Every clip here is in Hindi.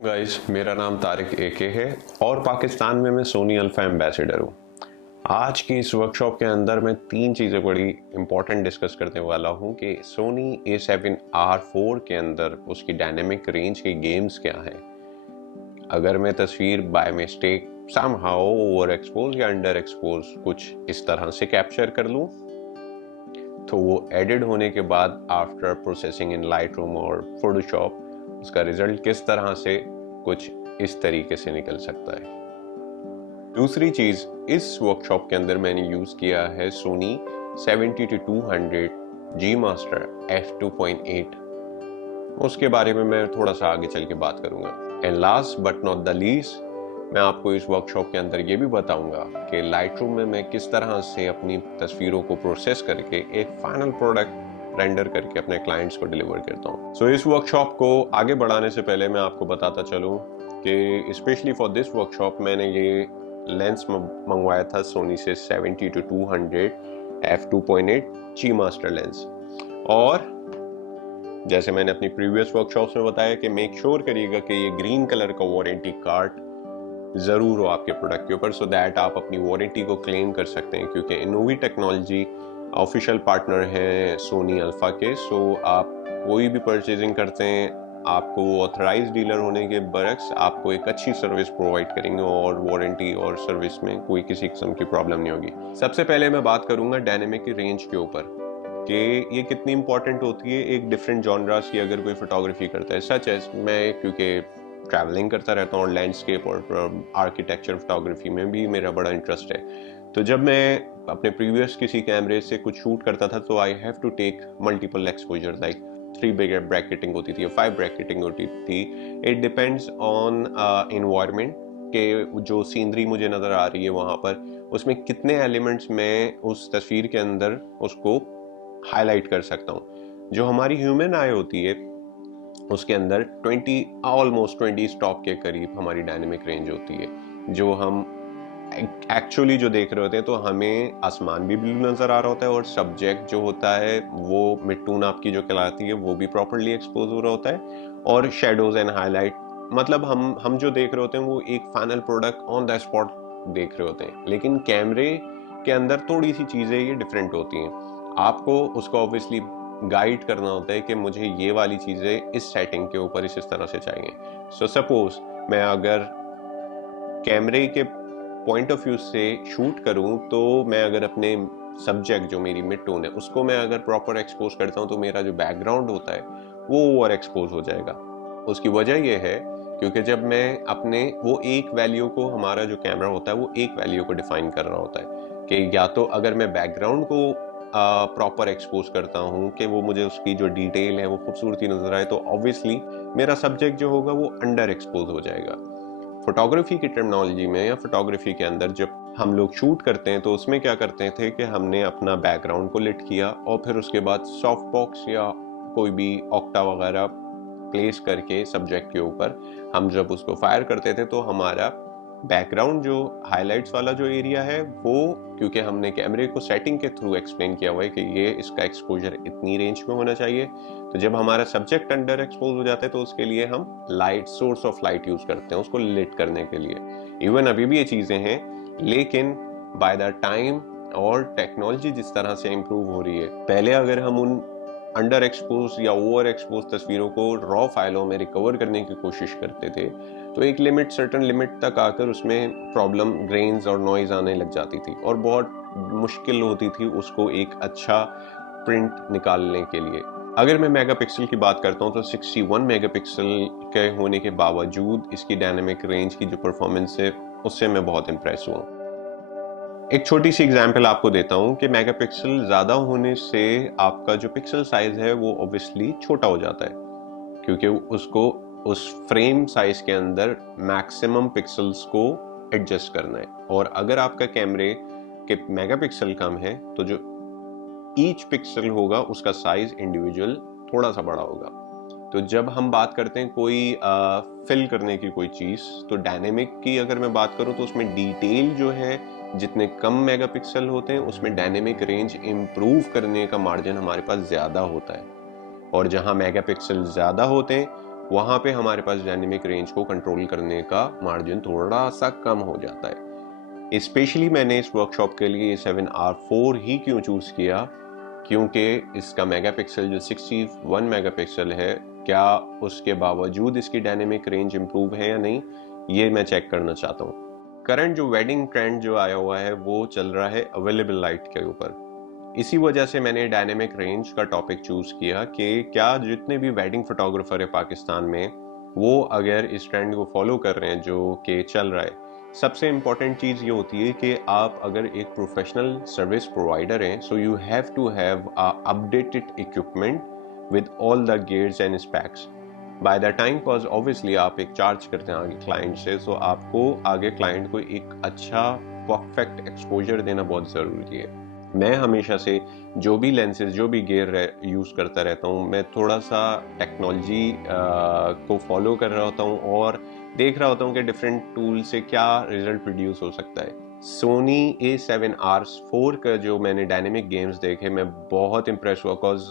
गाइस, मेरा नाम तारिक एके है और पाकिस्तान में मैं सोनी अल्फा एम्बेसडर हूँ। आज की इस वर्कशॉप के अंदर मैं तीन चीज़ें बड़ी इंपॉर्टेंट डिस्कस करने वाला हूँ कि सोनी A7R4 के अंदर उसकी डायनेमिक रेंज के गेम्स क्या हैं। अगर मैं तस्वीर by mistake somehow over expose या अंडर एक्सपोज कुछ इस तरह से कैप्चर कर लूँ तो वो एडिट होने के बाद आफ्टर प्रोसेसिंग इन लाइटरूम और फोटोशॉप उसका रिजल्ट किस तरह से कुछ इस तरीके से निकल सकता है। दूसरी चीज, इस वर्कशॉप के अंदर मैंने यूज किया है सोनी 70-200 G Master f2.8। उसके बारे में मैं थोड़ा सा आगे चल के बात करूंगा। And last but not the least, मैं आपको इस वर्कशॉप के अंदर ये भी बताऊंगा कि लाइटरूम में मैं किस तरह से अपनी तस्वीरों को प्रोसेस करके एक फाइनल प्रोडक्ट रेंडर करके अपने क्लाइंट्स को डिलीवर करता हूँ। सो इस वर्कशॉप को आगे बढ़ाने से पहले मैं आपको बताता चलूँ कि स्पेशली फॉर दिस वर्कशॉप मैंने ये लेंस मंगवाया था सोनी से 70-200 f2.8 G Master लेंस। और जैसे मैंने अपनी प्रीवियस वर्कशॉप्स में बताया कि मेक श्योर करिएगा कि ये ग्रीन कलर का वारंटी कार्ड ज़रूर हो आपके प्रोडक्ट के ऊपर, सो दैट आप अपनी वारंटी को क्लेम कर सकते हैं, क्योंकि इनोवी टेक्नोलॉजी ऑफिशियल पार्टनर है सोनी अल्फा के। सो आप कोई भी परचेजिंग करते हैं, आपको ऑथराइज डीलर होने के बरक्स आपको एक अच्छी सर्विस प्रोवाइड करेंगे और वारंटी और सर्विस में कोई किसी किस्म की प्रॉब्लम नहीं होगी। सबसे पहले मैं बात करूंगा डायनेमिक रेंज के ऊपर कि ये कितनी इंपॉर्टेंट होती है एक डिफरेंट जॉनरास की अगर कोई फोटोग्राफी करता है। सच एज मैं क्योंकि ट्रैवलिंग करता रहता हूँ और लैंडस्केप और आर्किटेक्चर फोटोग्राफी में भी मेरा बड़ा इंटरेस्ट है, तो जब मैं अपने प्रीवियस किसी कैमरे से कुछ शूट करता था तो I have to take multiple exposure, like 3 bracketing होती थी, 5 ब्रैकेटिंग होती थी। इट डिपेंड्स ऑन एनवायरनमेंट के जो सीनरी मुझे नज़र आ रही है वहाँ पर उसमें कितने एलिमेंट्स मैं उस तस्वीर के अंदर उसको हाईलाइट कर सकता हूँ। जो हमारी ह्यूमन आई होती है उसके अंदर ऑलमोस्ट 20 स्टॉप के करीब हमारी डायनेमिक रेंज होती है। जो हम एक्चुअली जो देख रहे होते हैं तो हमें आसमान भी ब्लू नजर आ रहा होता है और सब्जेक्ट जो होता है वो मिट्टून आपकी जो कहलाती है वो भी प्रॉपर्ली एक्सपोज हो रहा होता है, और शेडोज एंड हाईलाइट, मतलब हम जो देख रहे होते हैं वो एक final product on the spot देख रहे होते हैं। लेकिन कैमरे के अंदर थोड़ी सी चीजें ये डिफरेंट होती हैं। आपको उसको ऑब्वियसली गाइड करना होता है कि मुझे ये वाली चीजें इस सेटिंग के ऊपर इस तरह से चाहिए। सो सपोज मैं अगर कैमरे के पॉइंट ऑफ व्यू से शूट करूं तो मैं अगर अपने सब्जेक्ट जो मेरी मिड टोन है उसको मैं अगर प्रॉपर एक्सपोज करता हूं तो मेरा जो बैकग्राउंड होता है वो ओवर एक्सपोज हो जाएगा। उसकी वजह यह है क्योंकि जब मैं अपने वो एक वैल्यू को, हमारा जो कैमरा होता है वो एक वैल्यू को डिफाइन कर रहा होता है कि या तो अगर मैं बैकग्राउंड को प्रॉपर एक्सपोज करता हूँ कि वो मुझे उसकी जो डिटेल है वो खूबसूरती नजर आए, तो ऑब्वियसली मेरा सब्जेक्ट जो होगा वो अंडर एक्सपोज हो जाएगा। फोटोग्राफी की टर्मिनोलॉजी में या फोटोग्राफी के अंदर जब हम लोग शूट करते हैं तो उसमें क्या करते थे कि हमने अपना बैकग्राउंड को लिट किया और फिर उसके बाद सॉफ्ट बॉक्स या कोई भी ऑक्टा वगैरह प्लेस करके सब्जेक्ट के ऊपर हम जब उसको फायर करते थे तो हमारा बैकग्राउंड जो हाइलाइट्स वाला जो एरिया है वो, क्योंकि हमने कैमरे को सेटिंग के थ्रू एक्सप्लेन किया हुआ है कि ये इसका एक्सपोजर इतनी रेंज में होना चाहिए, तो जब हमारा सब्जेक्ट अंडर एक्सपोज हो जाता है तो उसके लिए हम light, source of light use करते हैं उसको लिट करने के लिए। इवन अभी भी ये चीजें हैं, लेकिन बाय द टाइम और टेक्नोलॉजी जिस तरह से इम्प्रूव हो रही है, पहले अगर हम उन अंडर एक्सपोज या ओवर एक्सपोज तस्वीरों को रॉ फाइलों में रिकवर करने की कोशिश करते थे तो एक लिमिट, सर्टन लिमिट तक आकर उसमें प्रॉब्लम, ग्रेन्स और नॉइज आने लग जाती थी और बहुत मुश्किल होती थी उसको एक अच्छा प्रिंट निकालने के लिए। अगर मैं मेगापिक्सल की बात करता हूं तो 61 मेगापिक्सल के होने के बावजूद इसकी डायनेमिक रेंज की जो परफॉर्मेंस है उससे मैं बहुत इंप्रेस हुआ। एक छोटी सी एग्जांपल आपको देता हूं कि मेगापिक्सल ज्यादा होने से आपका जो पिक्सल साइज है वो ऑब्वियसली छोटा हो जाता है, क्योंकि उसको उस फ्रेम साइज के अंदर मैक्सिमम पिक्सल्स को एडजस्ट करना है। और अगर आपका कैमरे के मेगापिक्सल कम है तो जो ईच पिक्सल होगा उसका साइज इंडिविजुअल थोड़ा सा बड़ा होगा। तो जब हम बात करते हैं कोई फिल करने की कोई चीज, तो डायनेमिक की अगर मैं बात करूं तो उसमें डिटेल जो है, जितने कम मेगापिक्सल होते हैं उसमें डायनेमिक रेंज इंप्रूव करने का मार्जिन हमारे पास ज्यादा होता है, और जहां मेगापिक्सल ज्यादा होते हैं वहाँ पे हमारे पास डायनेमिक रेंज को कंट्रोल करने का मार्जिन थोड़ा सा कम हो जाता है। स्पेशली मैंने इस वर्कशॉप के लिए 7R4 ही क्यों चूज़ किया, क्योंकि इसका मेगापिक्सल जो 61 मेगापिक्सल है, क्या उसके बावजूद इसकी डायनेमिक रेंज इम्प्रूव है या नहीं, ये मैं चेक करना चाहता हूँ। करंट जो वेडिंग ट्रेंड जो आया हुआ है वो चल रहा है अवेलेबल लाइट के ऊपर। इसी वजह से मैंने डायनेमिक रेंज का टॉपिक चूज किया कि क्या जितने भी वेडिंग फोटोग्राफर है पाकिस्तान में, वो अगर इस ट्रेंड को फॉलो कर रहे हैं जो कि चल रहा है। सबसे इम्पॉर्टेंट चीज़ ये होती है कि आप अगर एक प्रोफेशनल सर्विस प्रोवाइडर हैं, so you have to have updated equipment with all the gears and specs by the time, because obviously आप एक चार्ज करते हैं आगे क्लाइंट से, सो आपको आगे क्लाइंट को एक अच्छा परफेक्ट एक्सपोजर देना बहुत ज़रूरी है। मैं हमेशा से जो भी लेंसेज जो भी गियर यूज़ करता रहता हूँ, मैं थोड़ा सा टेक्नोलॉजी को फॉलो कर रहा होता हूँ और देख रहा होता हूँ कि डिफरेंट टूल से क्या रिजल्ट प्रोड्यूस हो सकता है। सोनी A7R4 का जो मैंने डायनेमिक गेम्स देखे, मैं बहुत इम्प्रेस हुआ, because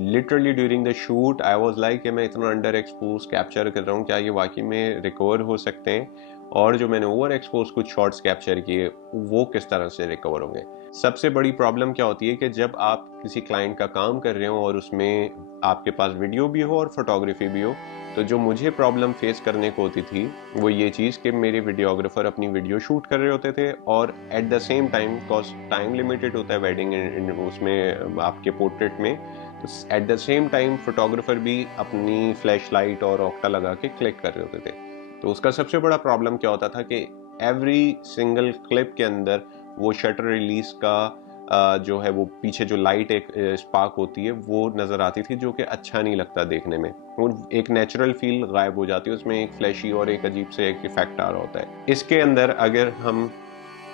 literally during the shoot I was like कि मैं इतना अंडर एक्सपोज कैप्चर कर रहा हूँ, क्या ये वाकई में रिकवर हो सकते हैं, और जो मैंने ओवर एक्सपोज कुछ शॉट्स कैप्चर किए वो किस तरह से रिकवर होंगे। सबसे बड़ी प्रॉब्लम क्या होती है कि जब आप किसी क्लाइंट का काम कर रहे हो और उसमें आपके पास वीडियो भी हो और फोटोग्राफी भी हो, तो जो मुझे प्रॉब्लम फेस करने को होती थी वो ये चीज़ कि मेरे वीडियोग्राफर अपनी वीडियो शूट कर रहे होते थे और at the same time, because time limited होता है वेडिंग उसमें आपके पोर्ट्रेट में, तो at the same time photographer भी अपनी फ्लैश लाइट और ऑक्टा लगा के क्लिक कर रहे होते थे। तो उसका सबसे बड़ा प्रॉब्लम क्या होता था कि एवरी सिंगल क्लिप के अंदर वो शटर रिलीज का जो है वो पीछे जो लाइट एक स्पार्क होती है वो नज़र आती थी, जो कि अच्छा नहीं लगता देखने में। वो एक नेचुरल फील गायब हो जाती है, उसमें एक फ्लैशी और एक अजीब से एक इफेक्ट आ रहा होता है। इसके अंदर अगर हम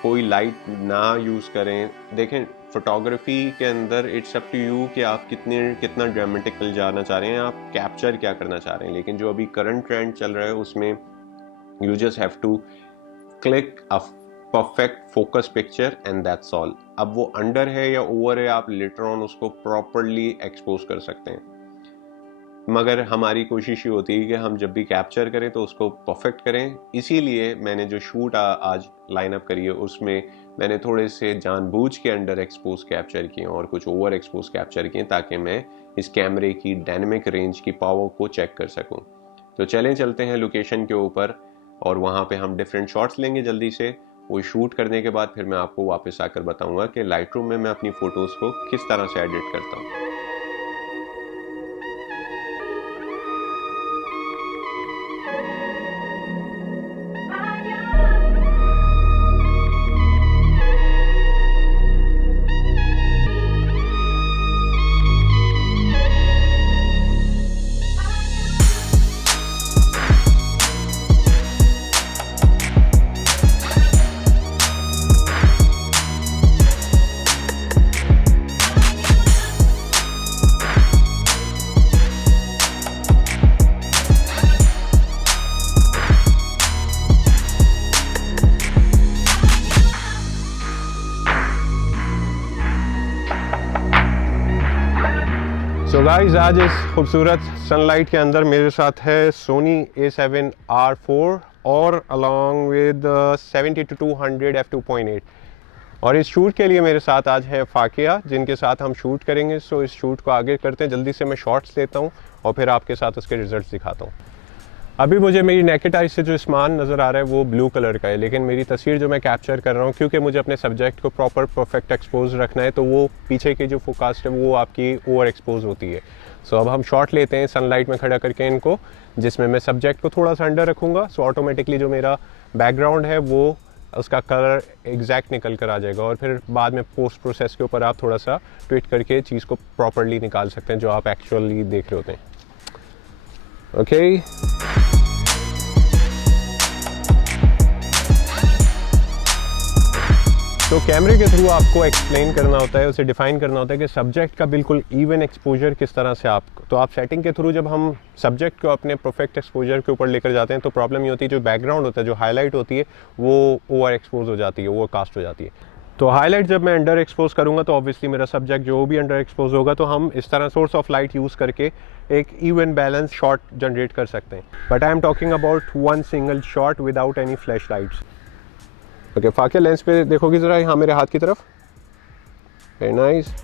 कोई लाइट ना यूज़ करें, देखें फोटोग्राफी के अंदर इट्स अप टू यू कि आप कितना ड्रामेटिकल जाना चाह रहे हैं, आप कैप्चर क्या करना चाह रहे हैं। लेकिन जो अभी करंट ट्रेंड चल रहा है उसमें you just have to click a perfect focus picture and that's all. अब वो अंडर है या ओवर है, आप लेटर ऑन उसको प्रॉपरली एक्सपोज कर सकते हैं, मगर हमारी कोशिश ये होती है कि हम जब भी कैप्चर करें तो उसको परफेक्ट करें। इसीलिए मैंने जो शूट आज लाइन अप करी है उसमें मैंने थोड़े से जानबूझ के अंडर एक्सपोज कैप्चर किए और कुछ ओवर एक्सपोज कैप्चर किए, ताकि मैं इस कैमरे की डायनेमिक रेंज की पावर को चेक कर सकूं। तो चलते हैं लोकेशन के ऊपर और वहाँ पे हम डिफरेंट शॉट्स लेंगे जल्दी से। वो शूट करने के बाद फिर मैं आपको वापस आकर बताऊंगा कि लाइटरूम में मैं अपनी फ़ोटोज़ को किस तरह से एडिट करता हूँ। सो गाइस, आज इस खूबसूरत सनलाइट के अंदर मेरे साथ है सोनी A7R4 और अलॉन्ग विद 70-200 f2.8, और इस शूट के लिए मेरे साथ आज है फाकिया, जिनके साथ हम शूट करेंगे। सो इस शूट को आगे करते हैं, जल्दी से मैं शॉट्स लेता हूँ और फिर आपके साथ उसके रिजल्ट्स दिखाता हूँ। अभी मुझे मेरी नेकेड आई से जो स्मान नज़र आ रहा है वो ब्लू कलर का है, लेकिन मेरी तस्वीर जो मैं कैप्चर कर रहा हूँ, क्योंकि मुझे अपने सब्जेक्ट को प्रॉपर परफेक्ट एक्सपोज रखना है, तो वो पीछे की जो फोकास्ट है वो आपकी ओवर एक्सपोज होती है। सो अब हम शॉट लेते हैं सनलाइट में खड़ा करके इनको, जिसमें मैं सब्जेक्ट को थोड़ा सा अंडर रखूँगा। सो ऑटोमेटिकली जो मेरा बैकग्राउंड है वो उसका कलर एग्जैक्ट निकल कर आ जाएगा, और फिर बाद में पोस्ट प्रोसेस के ऊपर आप थोड़ा सा ट्विट करके चीज़ को प्रॉपरली निकाल सकते हैं जो आप एक्चुअली देख रहे होते हैं। ओके, तो कैमरे के थ्रू आपको एक्सप्लेन करना होता है, उसे डिफाइन करना होता है कि सब्जेक्ट का बिल्कुल इवन एक्सपोजर किस तरह से तो आप सेटिंग के थ्रू जब हम सब्जेक्ट को अपने परफेक्ट एक्सपोजर के ऊपर लेकर जाते हैं तो प्रॉब्लम ये होती है जो बैकग्राउंड होता है, जो हाईलाइट होती है, वो ओवर एक्सपोज हो जाती है, ओवर कास्ट हो जाती है। तो हाईलाइट जब मैं अंडर एक्सपोज करूंगा तो ऑब्वियसली मेरा सब्जेक्ट जो भी अंडर एक्सपोज होगा, तो हम इस तरह सोर्स ऑफ लाइट यूज़ करके एक इवन बैलेंस शॉट जनरेट कर सकते हैं। But I am talking about one single shot without any flash lights. Okay, फाकिया लेंस पे देखोगी ज़रा, यहाँ मेरे हाथ की तरफ। Very nice.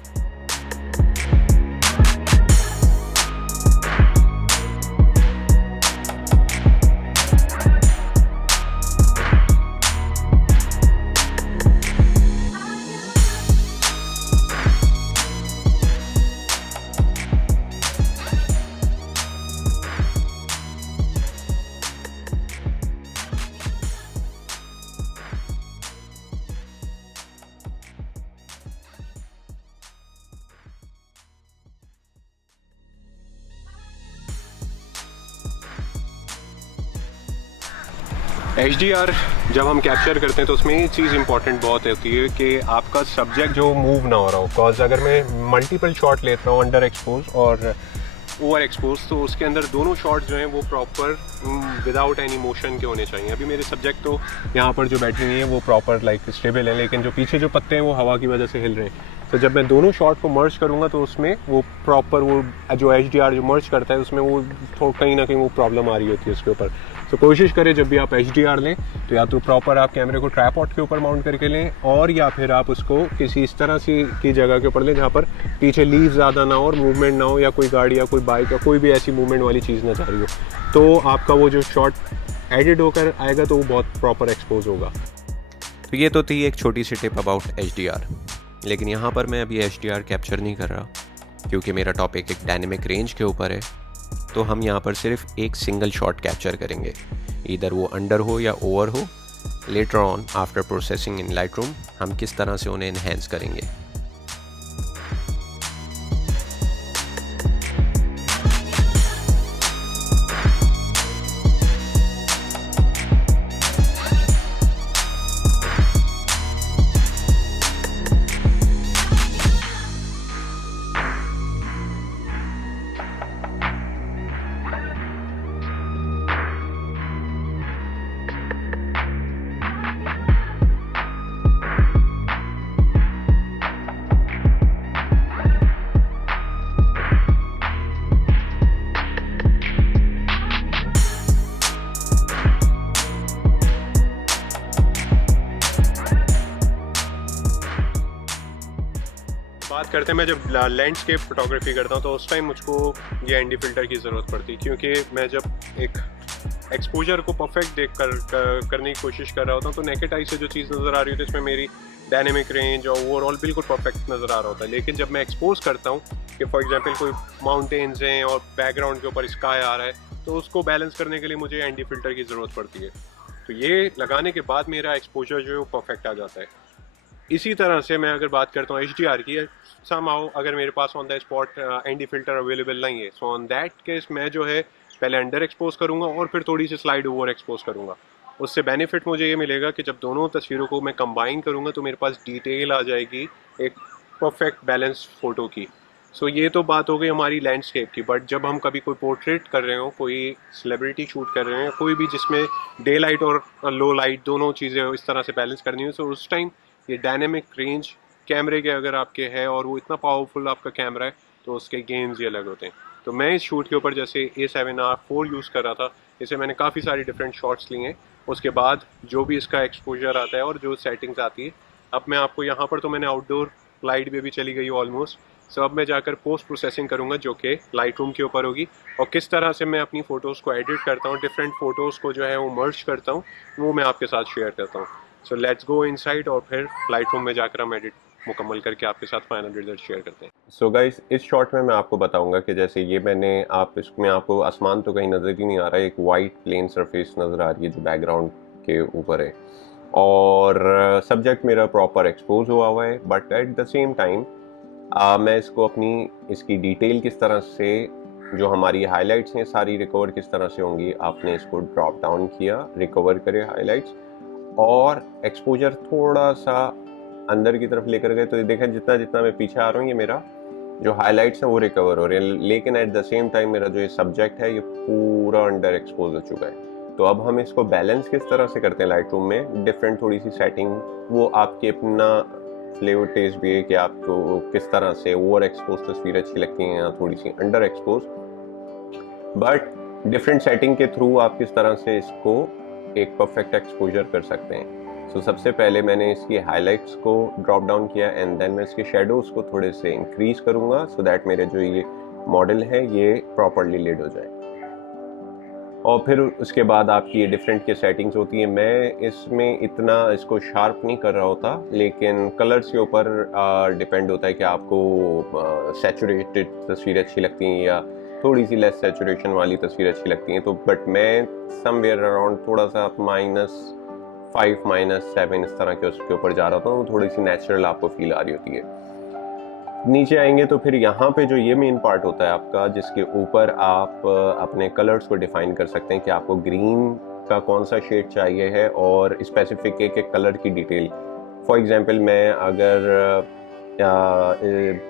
HDR जब हम कैप्चर करते हैं तो उसमें ये चीज़ इंपॉर्टेंट बहुत होती है कि आपका सब्जेक्ट जो मूव ना हो रहा हो। बिकॉज अगर मैं मल्टीपल शॉट लेता हूँ अंडर एक्सपोज और ओवर एक्सपोज, तो उसके अंदर दोनों शॉट जो हैं वो प्रॉपर विदाउट एनी मोशन के होने चाहिए। अभी मेरे सब्जेक्ट तो यहाँ पर जो बैठी हुई हैं वो प्रॉपर लाइक स्टेबल है, लेकिन जो पीछे जो पत्ते हैं वो हवा की वजह से हिल रहे हैं। तो जब मैं दोनों शॉट को मर्ज करूँगा तो उसमें वो प्रॉपर वो जो HDR जो मर्ज करता है उसमें वो कहीं ना कहीं वो प्रॉब्लम आ रही होती है उसके ऊपर। तो कोशिश करें जब भी आप HDR लें तो या तो प्रॉपर आप कैमरे को ट्राइपॉड के ऊपर माउंट करके लें, और या फिर आप उसको किसी इस तरह से की जगह के ऊपर लें जहाँ पर पीछे लीव ज़्यादा ना हो और मूवमेंट ना हो, या कोई गाड़ी या कोई बाइक या कोई भी ऐसी मूवमेंट वाली चीज़ ना जा रही हो, तो आपका वो जो शॉट एडिट होकर आएगा तो वो बहुत प्रॉपर एक्सपोज होगा। तो ये तो थी एक छोटी सी टिप अबाउट HDR, लेकिन यहाँ पर मैं अभी HDR कैप्चर नहीं कर रहा क्योंकि मेरा टॉपिक एक डायनेमिक रेंज के ऊपर है। तो हम यहाँ पर सिर्फ एक सिंगल शॉट कैप्चर करेंगे, इधर वो अंडर हो या ओवर हो। Later on after processing in Lightroom हम किस तरह से उन्हें इन्हेंस करेंगे। बात करते हैं, मैं जब लैंडस्केप फोटोग्राफी करता हूँ तो उस टाइम मुझको ये एनडी फिल्टर की ज़रूरत पड़ती है, क्योंकि मैं जब एक एक्सपोजर को परफेक्ट देख करने की कोशिश कर रहा होता हूँ तो नेकेड आई से जो चीज़ नज़र आ रही होती है इसमें मेरी डायनेमिक रेंज और ओवरऑल बिल्कुल परफेक्ट नज़र आ रहा होता है। लेकिन जब मैं एक्सपोज करता हूँ कि फॉर एग्जांपल कोई माउंटेन्स हैं और बैकग्राउंड के ऊपर स्काई आ रहा है, तो उसको बैलेंस करने के लिए मुझे एनडी फिल्टर की ज़रूरत पड़ती है। तो ये लगाने के बाद मेरा एक्सपोजर जो है वो परफेक्ट आ जाता है। इसी तरह से मैं अगर बात करता हूँ HDR की, समहाउ अगर मेरे पास on the spot ND filter available नहीं है, सो ऑन दैट केस मैं जो है पहले अंडर एक्सपोज करूँगा और फिर थोड़ी सी स्लाइड ओवर एक्सपोज करूँगा। उससे बेनिफिट मुझे ये मिलेगा कि जब दोनों तस्वीरों को मैं कंबाइन करूँगा तो मेरे पास डिटेल आ जाएगी एक परफेक्ट बैलेंस फ़ोटो की। सो ये तो बात हो गई हमारी लैंडस्केप की। बट जब हम कभी कोई पोर्ट्रेट कर रहे हो, कोई सेलिब्रिटी शूट कर रहे हैं, कोई भी जिसमें डे लाइट और लो लाइट दोनों चीज़ें इस तरह से बैलेंस करनी हो, सो उस टाइम ये डायनेमिक रेंज कैमरे के अगर आपके है और वो इतना पावरफुल आपका कैमरा है तो उसके गेम्स ही अलग होते हैं। तो मैं इस शूट के ऊपर जैसे A7R4 यूज़ कर रहा था, इसे मैंने काफ़ी सारी डिफरेंट शॉट्स लिए हैं। उसके बाद जो भी इसका एक्सपोजर आता है और जो सेटिंग्स आती है, अब मैं आपको यहाँ पर तो मैंने आउटडोर लाइट भी चली गई ऑलमोस्ट। सो अब मैं जाकर पोस्ट प्रोसेसिंग करूँगा जो कि लाइट रूम के ऊपर होगी, और किस तरह से मैं अपनी फ़ोटोज़ को एडिट करता हूँ, डिफरेंट फ़ोटोज़ को जो है वो मर्ज करता हूँ, वो मैं आपके साथ शेयर करता हूँ। सो लेट्स गो इनसाइड और फिर लाइट रूम में जाकर हम एडिट मुकम्मल करके आपके साथ फाइनल रिजल्ट शेयर करते हैं। सो गाइस, इस शॉट में मैं आपको बताऊंगा कि जैसे ये मैंने इसमें आपको आसमान तो कहीं नज़र ही नहीं आ रहा है, एक वाइट प्लेन सरफेस नज़र आ रही है जो बैकग्राउंड के ऊपर है, और सब्जेक्ट मेरा प्रॉपर एक्सपोज हुआ है। But at the same time मैं इसको इसकी डिटेल किस तरह से, जो हमारी हाइलाइट्स हैं सारी रिकवर किस तरह से होंगी, आपने इसको ड्रॉप डाउन किया, रिकवर करे हाइलाइट्स और एक्सपोजर थोड़ा सा अंदर की तरफ लेकर गए, तो ये देखें जितना जितना मैं पीछे आ रहा हूँ ये मेरा जो हाइलाइट्स हैं वो रिकवर हो रहे हैं, लेकिन एट द सेम टाइम मेरा जो ये सब्जेक्ट है ये पूरा अंडर एक्सपोज हो चुका है। तो अब हम इसको बैलेंस किस तरह से करते हैं लाइट रूम में, डिफरेंट थोड़ी सी सेटिंग वो आपके अपना फ्लेवर टेस्ट भी है कि आपको किस तरह से ओवर एक्सपोज तस्वीर अच्छी लगती हैं या थोड़ी सी under expose, but different setting के थ्रू आप किस तरह से इसको एक परफेक्ट एक्सपोजर कर सकते हैं। सो सबसे पहले मैंने इसकी हाईलाइट्स को ड्रॉप डाउन किया एंड देन मैं इसके शेडोज़ को थोड़े से इंक्रीज करूँगा सो दैट मेरे जो ये मॉडल है ये प्रॉपरली लेड हो जाए। और फिर उसके बाद आपकी ये डिफरेंट की सेटिंग्स होती है। मैं इसमें इतना इसको शार्प नहीं कर रहा होता, लेकिन कलर्स के ऊपर डिपेंड होता है कि आपको सैचुरेटेड तस्वीर अच्छी लगती हैं या थोड़ी सी लेस सैचुरेशन वाली तस्वीर अच्छी लगती हैं। तो बट मैं समवेयर अराउंड थोड़ा सा -5 -7 इस तरह के उसके ऊपर जा रहा था, तो थोड़ी सी नेचुरल आपको फील आ रही होती है। नीचे आएंगे तो फिर यहाँ पे जो ये मेन पार्ट होता है आपका, जिसके ऊपर आप अपने कलर्स को डिफाइन कर सकते हैं कि आपको ग्रीन का कौन सा शेड चाहिए है और स्पेसिफिक एक कलर की डिटेल। फॉर एग्जांपल मैं अगर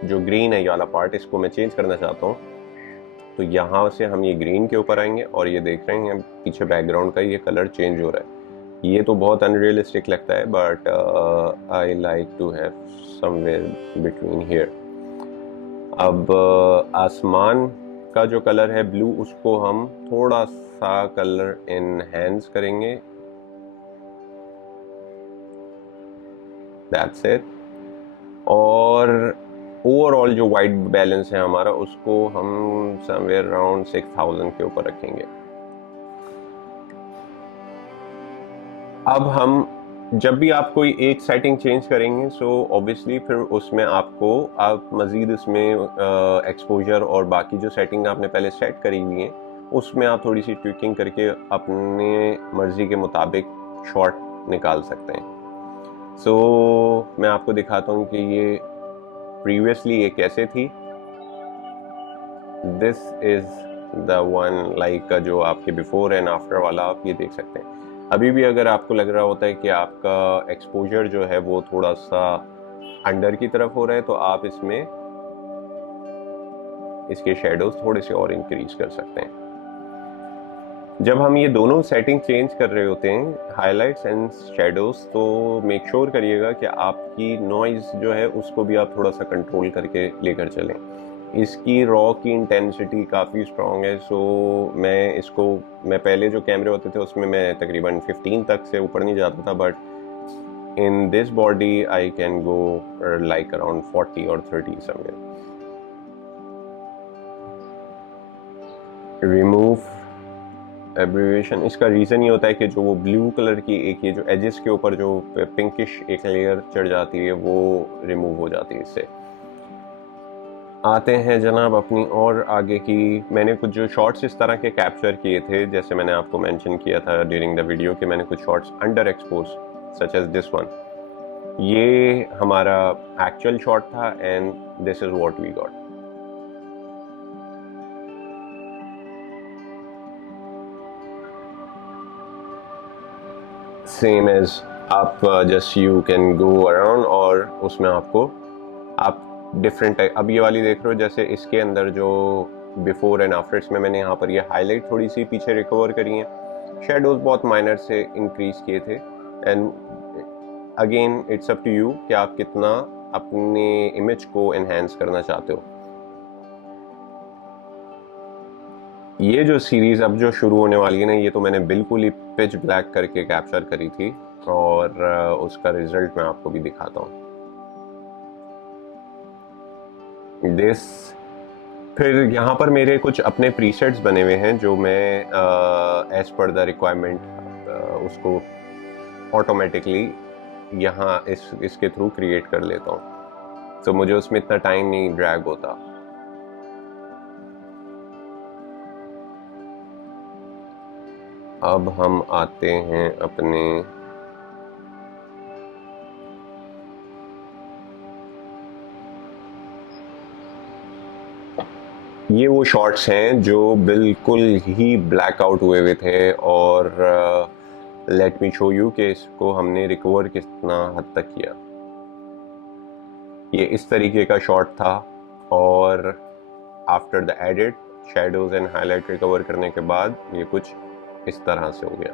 जो ग्रीन है ये वाला पार्ट, इसको मैं चेंज करना चाहता हूँ, तो यहाँ से हम ये ग्रीन के ऊपर आएंगे और ये देख रहे हैं पीछे बैकग्राउंड का ये कलर चेंज हो रहा है। ये तो बहुत अनरियलिस्टिक लगता है, but I like to have somewhere between here. अब आसमान का जो कलर है ब्लू, उसको हम थोड़ा सा कलर इनहैंस करेंगे, दैट्स इट। और ओवरऑल जो वाइट बैलेंस है हमारा, उसको हम समवेयर अराउंड 6000 के ऊपर रखेंगे। अब हम जब भी आप कोई एक सेटिंग चेंज करेंगे सो ऑब्वियसली फिर उसमें आप मज़ीद इसमें एक्सपोजर और बाकी जो सेटिंग आपने पहले सेट करी हुई है उसमें आप थोड़ी सी ट्विकिंग करके अपने मर्ज़ी के मुताबिक शॉट निकाल सकते हैं। सो मैं आपको दिखाता हूँ कि ये प्रीवियसली ये कैसे थी। This is the one like का जो आपके बिफोर एंड आफ्टर वाला आप ये देख सकते हैं। अभी भी अगर आपको लग रहा होता है कि आपका एक्सपोजर जो है वो थोड़ा सा अंडर की तरफ हो रहा है, तो आप इसमें इसके शेडोज थोड़े से और इंक्रीज कर सकते हैं। जब हम ये दोनों सेटिंग चेंज कर रहे होते हैं, हाइलाइट्स एंड शेडोज, तो मेक श्योर करिएगा कि आपकी नॉइज जो है उसको भी आप थोड़ा सा कंट्रोल करके लेकर चलें। इसकी रॉ की इंटेंसिटी काफ़ी स्ट्रॉन्ग है, सो मैं पहले जो कैमरे होते थे उसमें मैं तकरीबन 15 तक से ऊपर नहीं जाता था, but in this body I can go like around 40 और 30 समवेयर। रिमूव एब्रिविएशन, इसका रीज़न ये होता है कि जो वो ब्लू कलर की एक ये जो एजेस के ऊपर जो पिंकिश एक लेयर चढ़ जाती है वो रिमूव हो जाती है इससे। आते हैं जनाब अपनी और आगे की। मैंने कुछ जो शॉट्स इस तरह के कैप्चर किए थे, जैसे मैंने आपको मेंशन किया था ड्यूरिंग द वीडियो कि मैंने कुछ shots under expose such as this one, ये हमारा एक्चुअल शॉट था and this is what we got. Same as आप just you can go around और उसमें आपको आप डिफरेंट है। अब ये वाली देख रहे हो, जैसे इसके अंदर जो बिफोर एंड आफ्टर, इसमें मैंने यहाँ पर ये हाईलाइट थोड़ी सी पीछे रिकवर करी है, शेडोज बहुत माइनर से इंक्रीज किए थे। And again it's up to you कि आप कितना अपने इमेज को एनहेंस करना चाहते हो। ये जो सीरीज अब जो शुरू होने वाली है ना, ये तो मैंने बिल्कुल ही पिच ब्लैक करके कैप्चर करी थी और उसका रिजल्ट मैं आपको भी दिखाता हूँ। दिस फिर यहाँ पर मेरे कुछ अपने प्रीसेट्स बने हुए हैं जो मैं एज पर द रिक्वायरमेंट उसको ऑटोमेटिकली यहाँ इसके थ्रू क्रिएट कर लेता हूँ, तो मुझे उसमें इतना टाइम नहीं ड्रैग होता। अब हम आते हैं अपने ये वो शॉट्स हैं जो बिल्कुल ही ब्लैकआउट हुए थे और लेट मी शो यू कि इसको हमने रिकवर कितना हद तक किया। ये इस तरीके का शॉट था और after the edit shadows and highlight recover करने के बाद ये कुछ इस तरह से हो गया।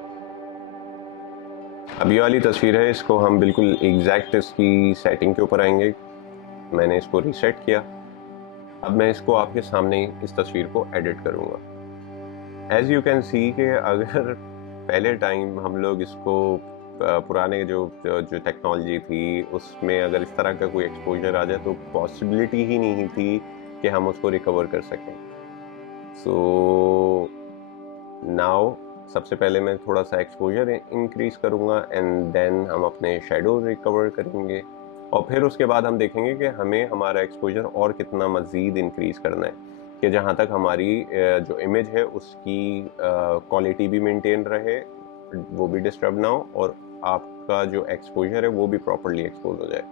अब ये वाली तस्वीर है, इसको हम बिल्कुल एग्जैक्ट इसकी सेटिंग के ऊपर आएंगे। मैंने इसको रीसेट किया। अब मैं इसको आपके सामने इस तस्वीर को एडिट करूँगा। एज यू कैन सी कि अगर पहले टाइम हम लोग इसको पुराने जो टेक्नोलॉजी थी उसमें अगर इस तरह का कोई एक्सपोजर आ जाए तो पॉसिबिलिटी ही नहीं थी कि हम उसको रिकवर कर सकें। सो नाउ सबसे पहले मैं थोड़ा सा एक्सपोजर इंक्रीज करूँगा एंड देन हम अपने शेडो रिकवर करेंगे और फिर उसके बाद हम देखेंगे कि हमें हमारा एक्सपोजर और कितना मज़ीद इंक्रीज़ करना है कि जहाँ तक हमारी जो इमेज है उसकी क्वालिटी भी मेंटेन रहे, वो भी डिस्टर्ब ना हो और आपका जो एक्सपोजर है वो भी प्रॉपरली एक्सपोज हो जाए।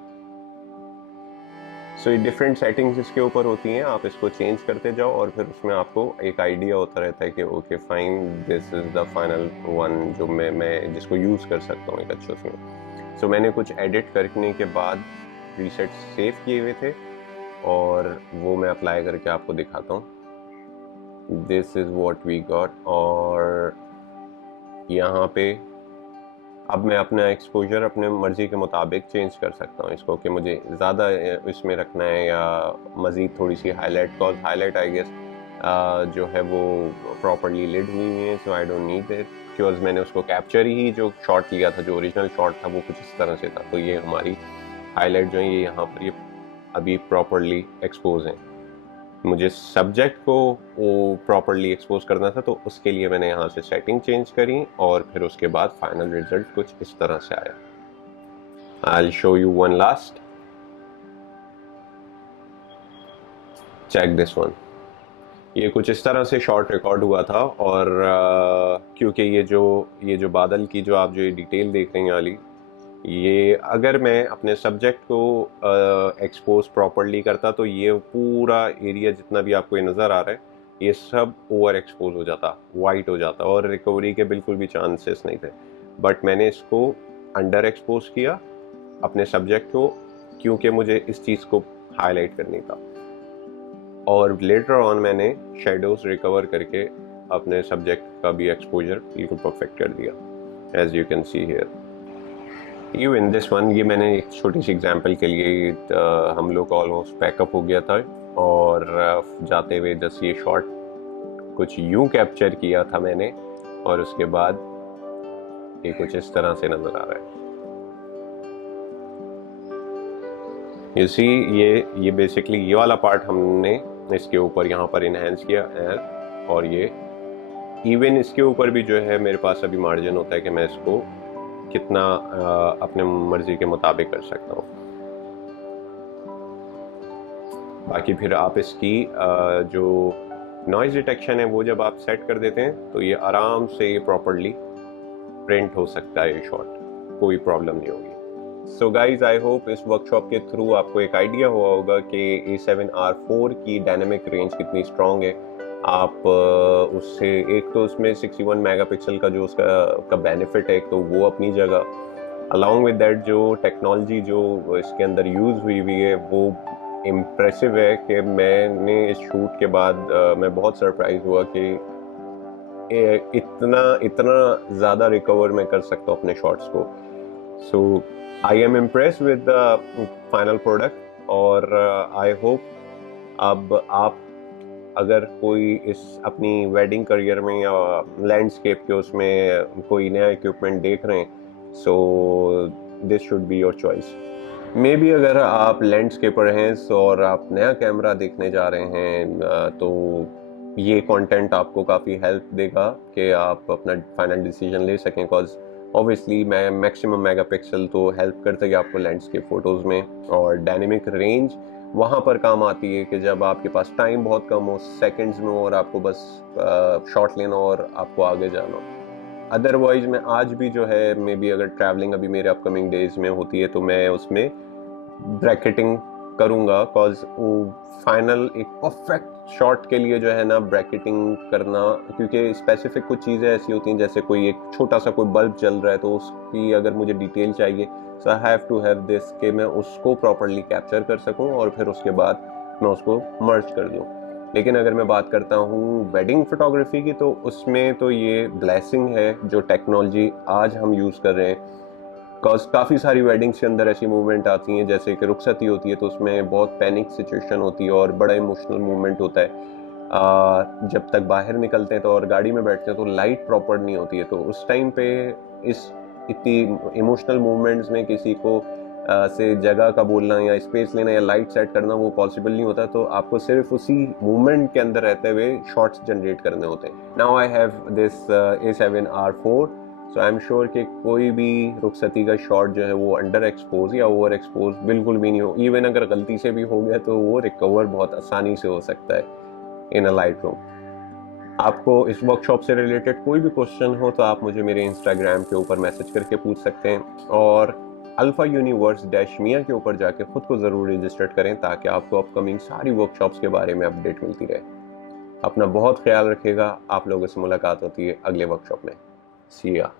सो ये डिफरेंट सेटिंग्स इसके ऊपर होती हैं, आप इसको चेंज करते जाओ और फिर उसमें आपको एक आइडिया होता रहता है कि okay fine, this is the final one जो मैं जिसको यूज़ कर सकता हूँ एक अच्छे उसमें। सो मैंने कुछ एडिट करने के बाद प्रीसेट सेव किए हुए थे और वो मैं अप्लाई करके आपको दिखाता हूँ। This is what we got. और यहाँ पे अब मैं अपना एक्सपोजर अपने मर्ज़ी के मुताबिक चेंज कर सकता हूँ इसको कि मुझे ज़्यादा इसमें रखना है या मज़ीद थोड़ी सी highlight, cause highlight I guess जो है वो प्रॉपरली लिड हुई है, so I don't need it because मैंने उसको कैप्चर ही जो शॉट लिया था, जो ओरिजिनल शॉट था वो कुछ इस तरह से था। तो ये हमारी हाईलाइट जो है ये यहाँ पर ये अभी प्रॉपरली एक्सपोज हैं। मुझे सब्जेक्ट को वो प्रॉपरली एक्सपोज करना था तो उसके लिए मैंने यहाँ से सेटिंग चेंज करी और फिर उसके बाद फाइनल रिजल्ट कुछ इस तरह से आया। I will show you one last, check this one. ये कुछ इस तरह से शॉट रिकॉर्ड हुआ था और क्योंकि ये जो बादल की जो आप जो ये डिटेल देख रहे हैं वाली, ये अगर मैं अपने सब्जेक्ट को एक्सपोज प्रॉपरली करता तो ये पूरा एरिया जितना भी आपको ये नज़र आ रहा है ये सब ओवर एक्सपोज हो जाता, वाइट हो जाता और रिकवरी के बिल्कुल भी चांसेस नहीं थे। बट मैंने इसको अंडर एक्सपोज किया अपने सब्जेक्ट को क्योंकि मुझे इस चीज़ को हाईलाइट करनी था और लेटर ऑन मैंने शेडोज रिकवर करके अपने सब्जेक्ट का भी एक्सपोजर बिल्कुल परफेक्ट कर दिया, as you can see here. You in this one, ये मैंने एक छोटी सी एग्जांपल के लिए हम लोग का ऑलमोस्ट पैकअप हो गया था और जाते हुए जस्ट ये शॉट कुछ यूं कैप्चर किया था मैंने और उसके बाद ये कुछ इस तरह से नज़र आ रहा है। यू सी ये बेसिकली ये वाला पार्ट हमने इसके ऊपर यहाँ पर इन्हेंस किया और ये इवन इसके ऊपर भी जो है मेरे पास अभी मार्जिन होता है कि मैं इसको कितना अपने मर्जी के मुताबिक कर सकता हूँ। बाकी फिर आप इसकी जो नॉइज़ डिटेक्शन है वो जब आप सेट कर देते हैं तो ये आराम से प्रॉपरली प्रिंट हो सकता है ये शॉट, कोई प्रॉब्लम नहीं होगी। सो गाइज आई होप इस वर्कशॉप के थ्रू आपको एक आइडिया हुआ होगा कि A7R4 की डायनेमिक रेंज कितनी स्ट्रॉन्ग है। आप उससे एक तो उसमें 61 मेगापिक्सल का जो उसका बेनिफिट है, एक तो वो अपनी जगह, अलॉन्ग विद दैट जो टेक्नोलॉजी जो इसके अंदर यूज़ हुई है वो इम्प्रेसिव है कि मैंने इस शूट के बाद मैं बहुत सरप्राइज हुआ कि इतना ज़्यादा रिकवर मैं कर सकता हूँ अपने शॉट्स को। So I am impress with the final product और आई होप अब आप अगर कोई इस अपनी वेडिंग करियर में या लैंडस्केप के उसमें कोई नया इक्विपमेंट देख रहे हैं so this should be your choice. May be अगर आप लैंडस्केपर हैं और आप नया कैमरा देखने जा रहे हैं तो ये कंटेंट आपको काफ़ी हेल्प देगा कि आप अपना फाइनल डिसीजन ले सकें। बिकॉज ऑब्वियसली मैं मैक्सिमम मेगापिक्सल तो हेल्प करते हैं आपको लैंडस्केप फ़ोटोज़ में और डायनेमिक रेंज वहाँ पर काम आती है कि जब आपके पास टाइम बहुत कम हो, सेकंड्स में हो और आपको बस शॉट लेना और आपको आगे जाना। अदरवाइज मैं आज भी जो है मे बी अगर ट्रैवलिंग अभी मेरे अपकमिंग डेज में होती है तो मैं उसमें ब्रैकेटिंग करूँगा, कॉज वो फाइनल एक परफेक्ट शॉट के लिए जो है ना ब्रैकेटिंग करना, क्योंकि स्पेसिफिक कुछ चीज़ें ऐसी होती हैं जैसे कोई एक छोटा सा कोई बल्ब जल रहा है तो उसकी अगर मुझे डिटेल चाहिए so I have to have this कि मैं उसको प्रॉपरली कैप्चर कर सकूं और फिर उसके बाद मैं उसको मर्ज कर दूं। लेकिन अगर मैं बात करता हूँ वेडिंग फोटोग्राफी की, तो उसमें तो ये ब्लेसिंग है जो टेक्नोलॉजी आज हम यूज़ कर रहे हैं। काफ़ी सारी वेडिंग्स के अंदर ऐसी मूवमेंट आती हैं, जैसे कि रुखसती होती है तो उसमें बहुत पैनिक सिचुएशन होती है और बड़ा इमोशनल मूवमेंट होता है। जब तक बाहर निकलते हैं तो और गाड़ी में बैठते हैं तो लाइट प्रॉपर नहीं होती है, तो उस टाइम पे इस इतनी इमोशनल मूवमेंट्स में किसी को से जगह का बोलना या स्पेस लेना या लाइट सेट करना वो पॉसिबल नहीं होता, तो आपको सिर्फ उसी मूवमेंट के अंदर रहते हुए शॉट्स जनरेट करने होते हैं। Now I have this A7R4, so I am sure कि कोई भी रुखसती का शॉट जो है वो अंडर एक्सपोज या ओवर एक्सपोज बिल्कुल भी नहीं हो। इवन अगर गलती से भी हो गया तो वो रिकवर बहुत आसानी से हो सकता है इन अ लाइट रूम। आपको इस वर्कशॉप से रिलेटेड कोई भी क्वेश्चन हो तो आप मुझे मेरे इंस्टाग्राम के ऊपर मैसेज करके पूछ सकते हैं, और अल्फा यूनिवर्स डैश मिया के ऊपर जाके खुद को ज़रूर रजिस्टर करें ताकि आपको अपकमिंग सारी वर्कशॉप्स के बारे में अपडेट मिलती रहे। अपना बहुत ख्याल रखिएगा। आप लोगों से मुलाकात होती है अगले वर्कशॉप में। सी या।